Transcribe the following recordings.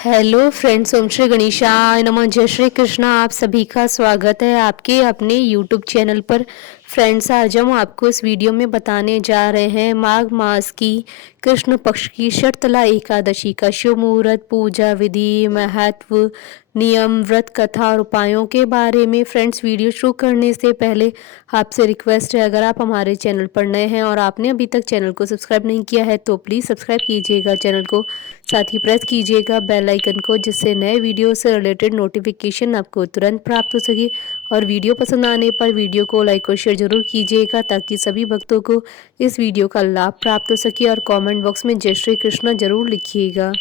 Hello friends, ओम श्री गणेशाय नमः। जय श्री कृष्णा। आप सभी का स्वागत है आपके अपने यूट्यूब चैनल पर। फ्रेंड्स, आज हम आपको इस वीडियो में बताने जा रहे हैं माघ मास की कृष्ण पक्ष की शर्तला एकादशी का शुभ मुहूर्त, पूजा विधि, महत्व, नियम, व्रत कथा और उपायों के बारे में। फ्रेंड्स, वीडियो शुरू करने से पहले आपसे रिक्वेस्ट है, अगर आप हमारे चैनल पर नए हैं और आपने अभी तक चैनल को सब्सक्राइब नहीं किया है तो प्लीज़ सब्सक्राइब कीजिएगा चैनल को, साथ ही प्रेस कीजिएगा बेल आइकन को, जिससे नए वीडियो से रिलेटेड नोटिफिकेशन आपको तुरंत प्राप्त हो सके। और वीडियो पसंद आने पर वीडियो को लाइक और शेयर जरूर कीजिएगा ताकि सभी भक्तों को इस वीडियो का लाभ प्राप्त हो सके। और कमेंट बॉक्स में जय श्री कृष्ण जरूर लिखिएगा।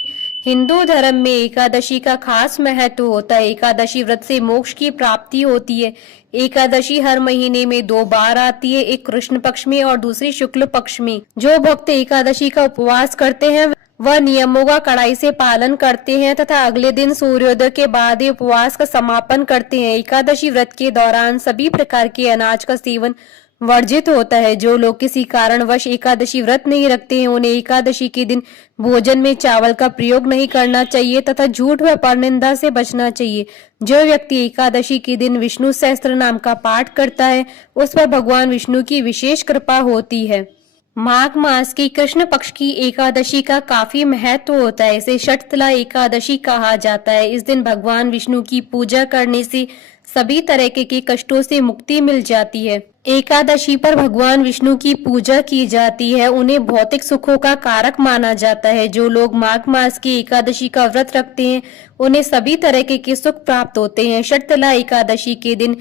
हिंदू धर्म में एकादशी का खास महत्व होता है। एकादशी व्रत से मोक्ष की प्राप्ति होती है। एकादशी हर महीने में 2 बार आती है, एक कृष्ण पक्ष में और दूसरी शुक्ल पक्ष में। जो भक्त एकादशी का उपवास करते हैं वह नियमों का कड़ाई से पालन करते हैं तथा अगले दिन सूर्योदय के बाद ही उपवास का समापन करते हैं। एकादशी व्रत के दौरान सभी प्रकार के अनाज का सेवन वर्जित होता है। जो लोग किसी कारणवश एकादशी व्रत नहीं रखते हैं उन्हें एकादशी के दिन भोजन में चावल का प्रयोग नहीं करना चाहिए तथा झूठ व परनिंदा से बचना चाहिए। जो व्यक्ति एकादशी के दिन विष्णु सहस्त्र नाम का पाठ करता है उस पर भगवान विष्णु की विशेष कृपा होती है। माघ मास की कृष्ण पक्ष की एकादशी का काफी महत्व होता है। इसे शर्तला एकादशी कहा जाता है। इस दिन भगवान विष्णु की पूजा करने से सभी तरह के कष्टों से मुक्ति मिल जाती है। एकादशी पर भगवान विष्णु की पूजा की जाती है। उन्हें भौतिक सुखों का कारक माना जाता है। जो लोग माघ मास की एकादशी का व्रत रखते हैं उन्हें सभी तरह के सुख प्राप्त होते हैं। शर्तला एकादशी के दिन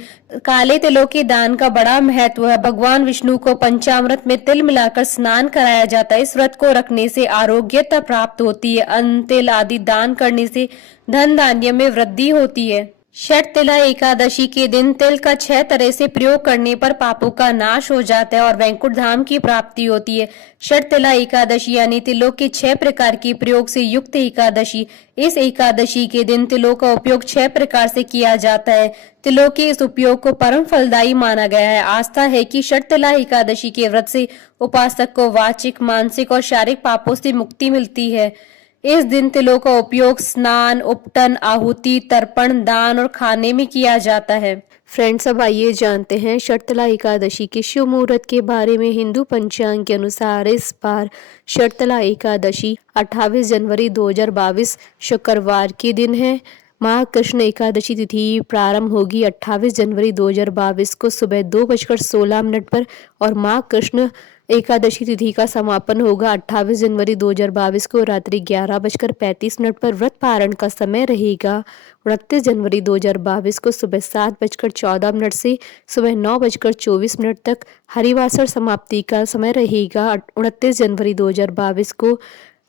काले तिलों के दान का बड़ा महत्व है। भगवान विष्णु को पंचामृत में तिल मिलाकर स्नान कराया जाता है। इस व्रत को रखने से आरोग्यता प्राप्त होती है। अन्न, तिल आदि दान करने से धन धान्य में वृद्धि होती है। शर्तला एकादशी के दिन तिल का 6 तरह से प्रयोग करने पर पापों का नाश हो जाता है और वैकुंठ धाम की प्राप्ति होती है। शर्तला एकादशी यानी तिलों के 6 प्रकार के प्रयोग से युक्त एकादशी। इस एकादशी के दिन तिलों का उपयोग 6 प्रकार से किया जाता है। तिलों के इस उपयोग को परम फलदायी माना गया है। आस्था है कि शर्तला एकादशी के व्रत से उपासक को वाचिक, मानसिक और शारीरिक पापों से मुक्ति मिलती है। इस दिन तिलों का उपयोग स्नान, उपटन, आहुति, तर्पण, दान और खाने में किया जाता है। फ्रेंड्स, अब आइए जानते हैं शर्तला एकादशी के शुभ मुहूर्त के बारे में। हिंदू पंचांग के अनुसार इस बार शर्तला एकादशी 28 जनवरी 2022 शुक्रवार के दिन है। माघ कृष्ण एकादशी तिथि प्रारंभ होगी 28 जनवरी 2022 को सुबह 2:16 पर और माघ कृष्ण एकादशी तिथि का समापन होगा 28 जनवरी 2022 को रात्रि 11:35 पर। व्रत पारण का समय रहेगा 29 जनवरी 2022 को सुबह 7:14 से सुबह 9:24 तक। हरिवासर समाप्ति का समय रहेगा 29 जनवरी 2022 को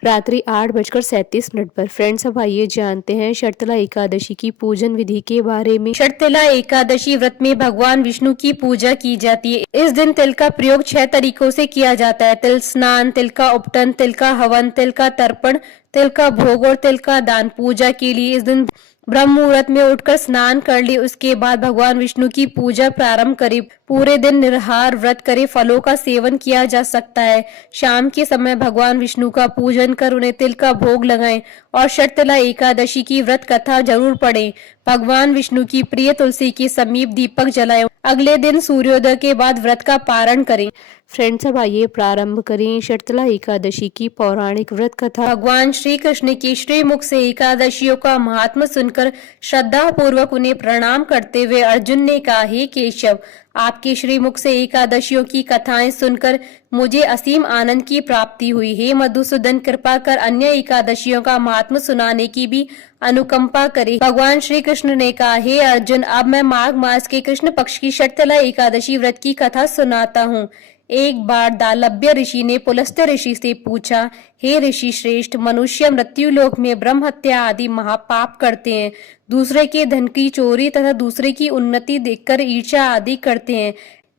रात्रि 8:37 पर। फ्रेंड्स, अब आइए जानते हैं शर्तला एकादशी की पूजन विधि के बारे में। शर्तला एकादशी व्रत में भगवान विष्णु की पूजा की जाती है। इस दिन तिल का प्रयोग 6 तरीकों से किया जाता है। तिल स्नान, तिल का उपटन, तिल का हवन, तिल का तर्पण, तिल का भोग और तिल का दान। पूजा के लिए इस दिन ब्रह्म मुहूर्त में उठकर स्नान कर ले, उसके बाद भगवान विष्णु की पूजा प्रारंभ करे। पूरे दिन निराहार व्रत करे। फलों का सेवन किया जा सकता है। शाम के समय भगवान विष्णु का पूजन कर उन्हें तिल का भोग लगाएं और शर्तला एकादशी की व्रत कथा जरूर पढ़ें। भगवान विष्णु की प्रिय तुलसी के समीप दीपक जलाएं। अगले दिन सूर्योदय के बाद व्रत का पारण करें। फ्रेंड्स, अब आइए प्रारंभ करें शर्तला एकादशी की पौराणिक व्रत कथा। भगवान श्री कृष्ण के श्रीमुख से एकादशियों का महात्मा सुनकर श्रद्धा पूर्वक उन्हें प्रणाम करते हुए अर्जुन ने कहा, हे केशव, आपके श्रीमुख से एकादशियों की कथाएं सुनकर मुझे असीम आनंद की प्राप्ति हुई। हे मधुसूदन, कृपा कर अन्य एकादशियों का महात्मा सुनाने की भी अनुकंपा करे। भगवान श्री कृष्ण ने कहा, हे अर्जुन, अब मैं माघ मास के कृष्ण पक्ष की शर्तला एकादशी व्रत की कथा सुनाता हूँ। एक बार दालभ्य ऋषि ने पुलस्त्य ऋषि से पूछा, हे ऋषि श्रेष्ठ, मनुष्य मृत्यु लोक में ब्रह्म हत्या आदि महापाप करते हैं। दूसरे के धन की चोरी तथा दूसरे की उन्नति देखकर ईर्ष्या आदि करते हैं।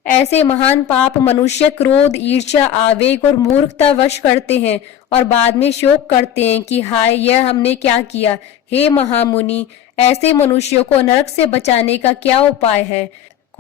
ऐसे महान पाप मनुष्य क्रोध, ईर्ष्या, आवेग और मूर्खता वश करते हैं और बाद में शोक करते हैं कि हाय, यह हमने क्या किया। हे महामुनि, ऐसे मनुष्यों को नरक से बचाने का क्या उपाय है?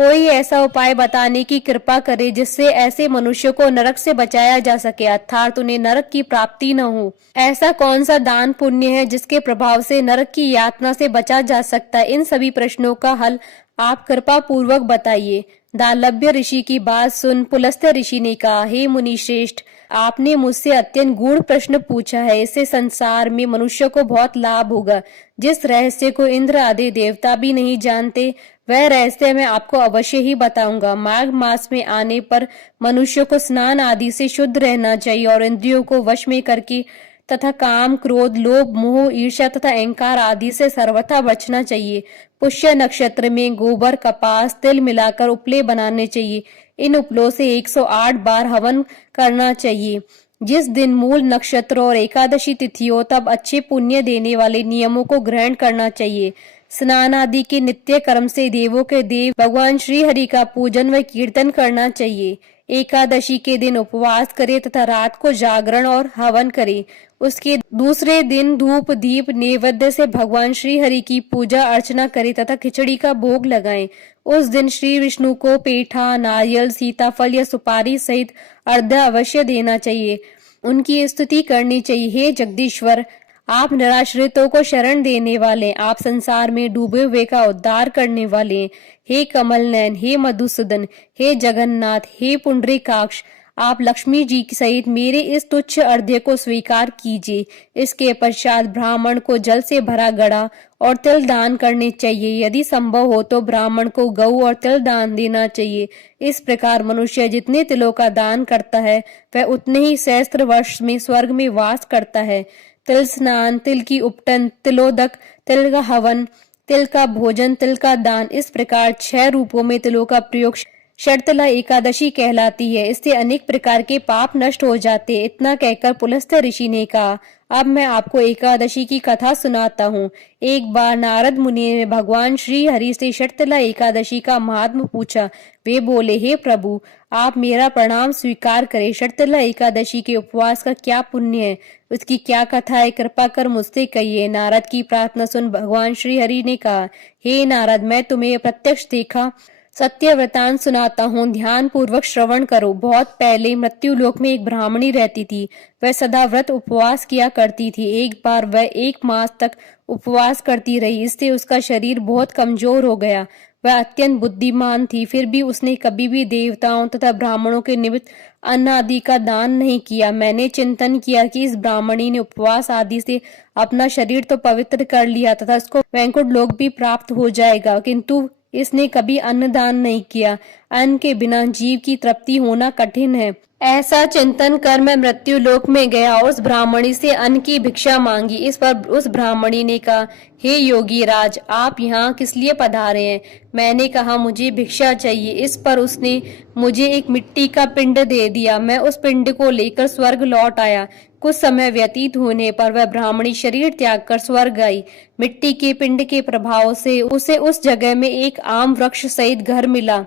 कोई ऐसा उपाय बताने की कृपा करे जिससे ऐसे मनुष्य को नरक से बचाया जा सके, अर्थात उन्हें नरक की प्राप्ति न हो। ऐसा कौन सा दान पुण्य है जिसके प्रभाव से नरक की यातना से बचा जा सकता है? इन सभी प्रश्नों का हल आप कृपा पूर्वक बताइए। दालभ्य ऋषि की बात सुन पुलस्त्य ऋषि ने कहा, हे मुनि श्रेष्ठ, आपने मुझसे अत्यंत गूढ़ प्रश्न पूछा है। इससे संसार में मनुष्य को बहुत लाभ होगा। जिस रहस्य को इंद्र आदि देवता भी नहीं जानते, वह रहस्य मैं आपको अवश्य ही बताऊंगा। माघ मास में आने पर मनुष्य को स्नान आदि से शुद्ध रहना चाहिए और इंद्रियों को वश में करके तथा काम, क्रोध, लोभ, मोह, ईर्ष्या तथा अहंकार आदि से सर्वथा बचना चाहिए। पुष्य नक्षत्र में गोबर, कपास, तिल मिलाकर उपले बनाने चाहिए। इन उपलों से 108 बार हवन करना चाहिए। जिस दिन मूल नक्षत्र और एकादशी तिथि हो तब अच्छे पुण्य देने वाले नियमों को ग्रहण करना चाहिए। स्नान आदि के नित्य कर्म से देवों के देव भगवान श्री हरि का पूजन व कीर्तन करना चाहिए। एकादशी के दिन उपवास करे तथा रात को जागरण और हवन करे। उसके दूसरे दिन धूप दीप नैवेद्य से भगवान श्री हरि की पूजा अर्चना करे तथा खिचड़ी का भोग लगाएं। उस दिन श्री विष्णु को पेठा, नारियल, सीताफल या सुपारी सहित अर्घ्य अवश्य देना चाहिए। उनकी स्तुति करनी चाहिए। हे जगदीश्वर, आप निराश्रितों को शरण देने वाले, आप संसार में डूबे हुए का उद्धार करने वाले। हे कमल नयन, हे मधुसूदन, हे जगन्नाथ, हे पुंडरीकाक्ष, आप लक्ष्मी जी सहित मेरे इस तुच्छ अर्घ्य को स्वीकार कीजिए। इसके पश्चात ब्राह्मण को जल से भरा घड़ा और तिल दान करने चाहिए। यदि संभव हो तो ब्राह्मण को गऊ और तिल दान देना चाहिए। इस प्रकार मनुष्य जितने तिलों का दान करता है वह उतने ही सहस्त्र वर्ष में स्वर्ग में वास करता है। तिल स्नान, तिल की उपटन, तिलोदक, तिल का हवन, तिल का भोजन, तिल का दान, इस प्रकार 6 रूपों में तिलों का प्रयोग शर्तला एकादशी कहलाती है। इससे अनेक प्रकार के पाप नष्ट हो जाते। इतना कहकर पुलस्त्य ऋषि ने कहा, अब मैं आपको एकादशी की कथा सुनाता हूँ। एक बार नारद मुनि ने भगवान श्री हरि से शर्तला एकादशी का महात्म पूछा। वे बोले, हे प्रभु, आप मेरा प्रणाम स्वीकार करें। शर्तला एकादशी के उपवास का क्या पुण्य है, उसकी क्या कथा है, कृपा कर मुझसे कहिए। नारद की प्रार्थना सुन भगवान श्री हरि ने कहा, हे नारद, मैं तुम्हें प्रत्यक्ष देखा सत्य वृतांत सुनाता हूँ, ध्यान पूर्वक श्रवण करो। बहुत पहले मृत्यु लोक में एक ब्राह्मणी रहती थी। वह सदा व्रत उपवास किया करती थी। एक बार वह 1 मास तक उपवास करती रही। इससे उसका शरीर बहुत कमजोर हो गया। वह अत्यंत बुद्धिमान थी, फिर भी उसने कभी भी देवताओं तथा ब्राह्मणों के निमित्त अन्न आदि का दान नहीं किया। मैंने चिंतन किया कि इस ब्राह्मणी ने उपवास आदि से अपना शरीर तो पवित्र कर लिया तथा इसको वैकुंठ लोक भी प्राप्त हो जाएगा, किंतु इसने कभी अन्नदान नहीं किया। अन्न के बिना जीव की तृप्ति होना कठिन है। ऐसा चिंतन कर मैं मृत्यु लोक में गया और उस ब्राह्मणी से अन्न की भिक्षा मांगी। इस पर उस ब्राह्मणी ने कहा, हे योगी राज, आप यहाँ किस लिए पधारे हैं? मैंने कहा, मुझे भिक्षा चाहिए। इस पर उसने मुझे एक मिट्टी का पिंड दे दिया। मैं उस पिंड को लेकर स्वर्ग लौट आया। कुछ समय व्यतीत होने पर वह ब्राह्मणी शरीर त्याग कर स्वर्ग गई। मिट्टी के पिंड के प्रभाव से उसे उस जगह में एक आम वृक्ष सहित घर मिला,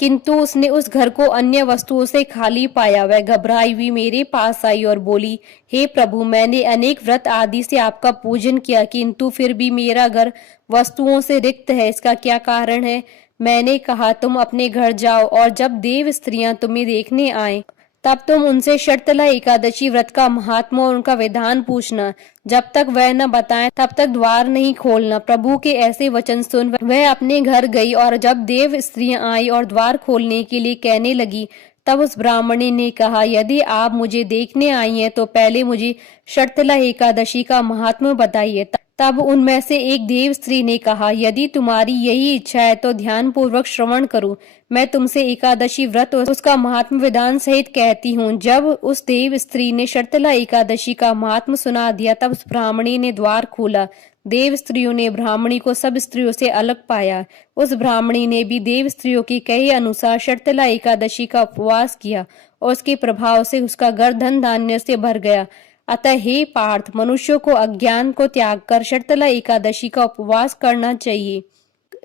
किंतु उसने उस घर को अन्य वस्तुओं से खाली पाया। वह घबराई हुई मेरे पास आई और बोली, हे प्रभु, मैंने अनेक व्रत आदि से आपका पूजन किया, किंतु फिर भी मेरा घर वस्तुओं से रिक्त है। इसका क्या कारण है? मैंने कहा, तुम अपने घर जाओ और जब देव स्त्रियां तुम्हें देखने आए तब तुम उनसे शर्तला एकादशी व्रत का महात्मा और उनका विधान पूछना। जब तक वह न बताएं तब तक द्वार नहीं खोलना। प्रभु के ऐसे वचन सुन वह अपने घर गई और जब देव स्त्रियां आई और द्वार खोलने के लिए कहने लगी तब उस ब्राह्मणी ने कहा, यदि आप मुझे देखने आई हैं तो पहले मुझे शर्तला एकादशी का महात्मा बताइए। तब उनमें से एक देव स्त्री ने कहा, यदि तुम्हारी यही इच्छा है तो ध्यान पूर्वक श्रवण करो। मैं तुमसे एकादशी व्रत और उसका महात्म विधान सहित कहती हूँ। जब उस देव स्त्री ने शर्तला एकादशी का महात्म सुना दिया तब उस ब्राह्मणी ने द्वार खोला। देव स्त्रियों ने ब्राह्मणी को सब स्त्रियों से अलग पाया। उस ब्राह्मणी ने भी देव स्त्रियों के कहे अनुसार शर्तला एकादशी का उपवास किया और उसके प्रभाव से उसका घर धन धान्य से भर गया। अतः हे पार्थ, मनुष्यों को अज्ञान को त्याग कर शर्तला एकादशी का उपवास करना चाहिए।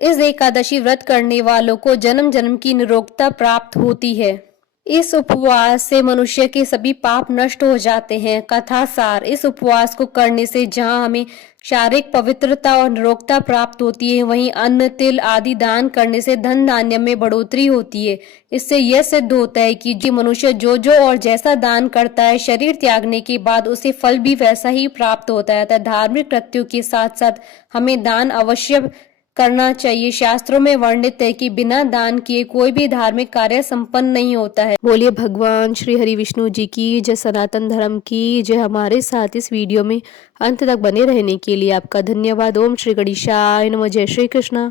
इस एकादशी व्रत करने वालों को जन्म जन्म की निरोगता प्राप्त होती है। इस उपवास से मनुष्य के सभी पाप नष्ट हो जाते हैं। कथा सार, इस उपवास को करने से जहाँ हमें शारीरिक पवित्रता और निरोगता प्राप्त होती है, वहीं अन्न, तिल आदि दान करने से धन धान्य में बढ़ोतरी होती है। इससे यह सिद्ध होता है कि जो मनुष्य जो और जैसा दान करता है, शरीर त्यागने के बाद उसे फल भी वैसा ही प्राप्त होता है। अतः धार्मिक कृत्यों के साथ साथ हमें दान अवश्य करना चाहिए। शास्त्रों में वर्णित है कि बिना दान किए कोई भी धार्मिक कार्य संपन्न नहीं होता है। बोलिए भगवान श्री हरि विष्णु जी की जय, सनातन धर्म की जय। हमारे साथ इस वीडियो में अंत तक बने रहने के लिए आपका धन्यवाद। ओम श्री गणेशाय नमः। जय श्री कृष्ण।